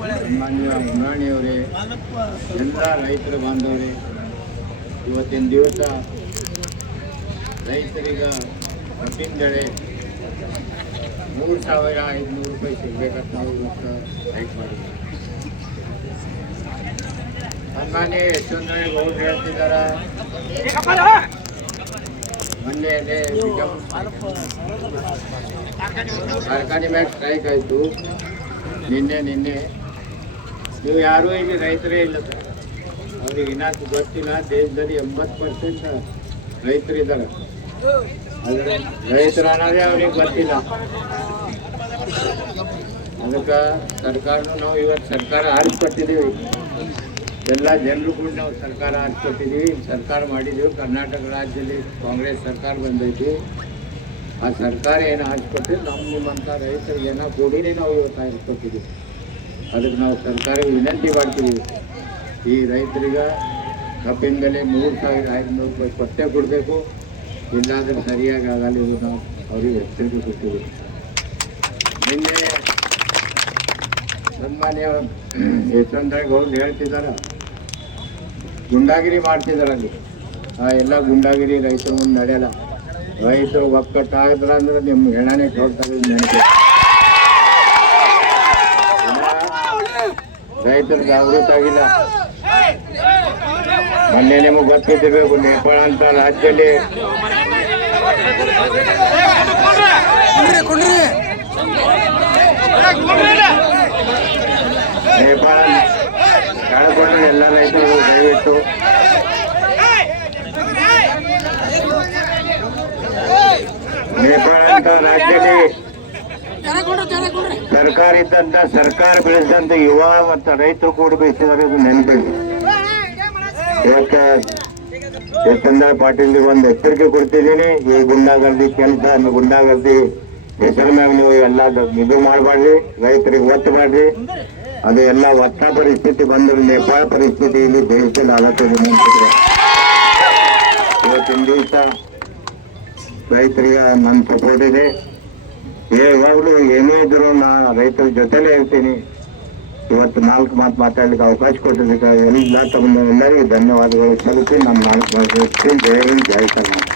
ಸನ್ಮಾನ್ಯ ಉಮ್ರಾಣಿಯವರೇ, ಎಲ್ಲ ರೈತರ ಬಾಂಧವರೇ, ಇವತ್ತಿನ ದಿವಸ ರೈತರಿಗ ಕಬ್ಬಿನ ಬೆಳೆ 3,500 ರೂಪಾಯಿ ಸಿಗಬೇಕಂತ ನಾವು ಇವತ್ತು ರೈಟ್ ಮಾಡಿದ್ದೀವಿ. ಸನ್ಮಾನ್ಯ ಯಶವಂತರಾವ್ ಹೇಳ್ತಿದ್ದಾರೆ, ಮೊನ್ನೆ ಕಾರ್ಖಾನೆ ಮ್ಯಾಗ ಸ್ಟ್ರೈಕ್ ಆಯಿತು. ನಿನ್ನೆ ನೀವು ಯಾರೂ ಇಲ್ಲಿ ರೈತರೇ ಇಲ್ಲ ಸರ್. ಅವ್ರಿಗೆ ಇನ್ನೂ ಗೊತ್ತಿಲ್ಲ, ದೇಶದಲ್ಲಿ 80% ರೈತರಿದ್ದಾರೆ. ಆದರೆ ರೈತರು ಅನ್ನೋದೇ ಅವ್ರಿಗೆ ಗೊತ್ತಿಲ್ಲ. ಅದಕ್ಕೆ ಸರ್ಕಾರನೂ ನಾವು ಇವತ್ತು ಸರ್ಕಾರ ಆರಿಸ್ಕೊಟ್ಟಿದ್ದೀವಿ. ಎಲ್ಲ ಜನರು ಕೂಡ ನಾವು ಸರ್ಕಾರ ಆರಿಸ್ಕೊಟ್ಟಿದ್ದೀವಿ, ಸರ್ಕಾರ ಮಾಡಿದ್ದೀವಿ. ಕರ್ನಾಟಕ ರಾಜ್ಯದಲ್ಲಿ ಕಾಂಗ್ರೆಸ್ ಸರ್ಕಾರ ಬಂದೈತಿ. ಆ ಸರ್ಕಾರ ಏನು ಆರಿಸ್ಕೊಟ್ಟಿದ್ದು ನಿಮ್ಮಂಥ ರೈತರಿಗೆ ಏನೋ ಕೂಡಿನೇ ನಾವು ಇವತ್ತು ಆರಿಸ್ಕೊಟ್ಟಿದ್ದೀವಿ. ಅದಕ್ಕೆ ನಾವು ಸರ್ಕಾರಕ್ಕೆ ವಿನಂತಿ ಮಾಡ್ತಿದ್ದೀವಿ, ಈ ರೈತರಿಗೆ ಕಬ್ಬಿನ ಬೆಲೆ 3,500 ರೂಪಾಯಿ ಕೊಟ್ಟೇ ಕೊಡಬೇಕು. ಇಲ್ಲಾಂದ್ರೆ ಸರಿಯಾಗಿ ಆಗಲ್ಲ. ಇದು ನಾವು ಅವ್ರಿಗೆ ಎಚ್ಚರಿಕೆ ಕೊಟ್ಟಿದ್ದೀವಿ. ನಿನ್ನೆ ಸನ್ಮಾನ್ಯ ಯಶವಂತರಾವ್ ಗೌಡ್ರು ಹೇಳ್ತಿದ್ದಾರೆ, ಗುಂಡಾಗಿರಿ ಮಾಡ್ತಿದ್ದಾರೆ. ಅಲ್ಲಿ ಆ ಎಲ್ಲ ಗುಂಡಾಗಿರಿ ರೈತರ ಮುಂದೆ ನಡೆಯಲ್ಲ. ರೈತರು ಒಕ್ಕಟ್ಟಾದ್ರ ಅಂದ್ರೆ ನಿಮ್ಮ ಹೆಣನೇ ಕೇಳ್ತಾರೆ. ನೆನಪು ರೈತರು ಜಾಗೃತ ಆಗಿಲ್ಲ. ಮೊನ್ನೆ ನಿಮಗೆ ಗೊತ್ತಿರಬೇಕು, ನೇಪಾಳ ಅಂತ ರಾಜ್ಯದಲ್ಲಿ ನೇಪಾಳ ಕಳ್ಕೊಂಡ್ರೆ ಎಲ್ಲ ರೈತರು ದಯವಿಟ್ಟು ನೇಪಾಳ ಅಂತ ರಾಜ್ಯದಲ್ಲಿ ಸರ್ಕಾರ ಇದ್ದಂತ, ಸರ್ಕಾರ ಬೆಳೆಸಿದಂತ ಯುವ ಮತ್ತು ರೈತರು ಕೂಡ ಬೆಳೆಸಿದರೆ ನೆನಪಿಲ್ಲ. ಇವತ್ತು ಯಶವಂತರಾವ್ ಪಾಟೀಲ್ಗೆ ಒಂದು ಎಚ್ಚರಿಕೆ ಕೊಡ್ತಿದ್ದೀನಿ, ಈ ಗುಂಡಾಗರ್ದಿ ಕೆಲಸ, ಗುಂಡಾಗರ್ದಿ ಹೆಸರು ಮ್ಯಾಗ ನೀವು ಎಲ್ಲ ಇದು ಮಾಡಬಾರ್ದು, ರೈತರಿಗೆ ಒತ್ತು ಮಾಡ್ರಿ. ಅದು ಎಲ್ಲ ಒತ್ತ ಪರಿಸ್ಥಿತಿ ಬಂದ್ರೆ ನೇಪಾಳ ಪರಿಸ್ಥಿತಿ ಇಲ್ಲಿ ದೇಶದಲ್ಲಿ ಆಗುತ್ತದೆ. ಇವತ್ತಿನ ದಿವಸ ರೈತರಿಗೆ ನನ್ನ ಸಪೋರ್ಟ್ ಇದೆ. ಯಾವಾಗಲೂ ಏನೇ ಇದ್ರು ನಾ ರೈತರ ಜೊತೆಲೇ ಇರ್ತೀನಿ. ಇವತ್ತು 4 ಮಾತು ಮಾತಾಡ್ಲಿಕ್ಕೆ ಅವಕಾಶ ಕೊಟ್ಟಿದ್ದಕ್ಕೆ ಎಲ್ಲ ತಮ್ಮ ಎಲ್ಲರಿಗೂ ಧನ್ಯವಾದಗಳು ಸಲ್ಲಿಸಿ ನಾನು 4 ಮಾತು ಜೈ ಹಿಂದ್, ಜೈ ಕರ್ನಾಟಕ.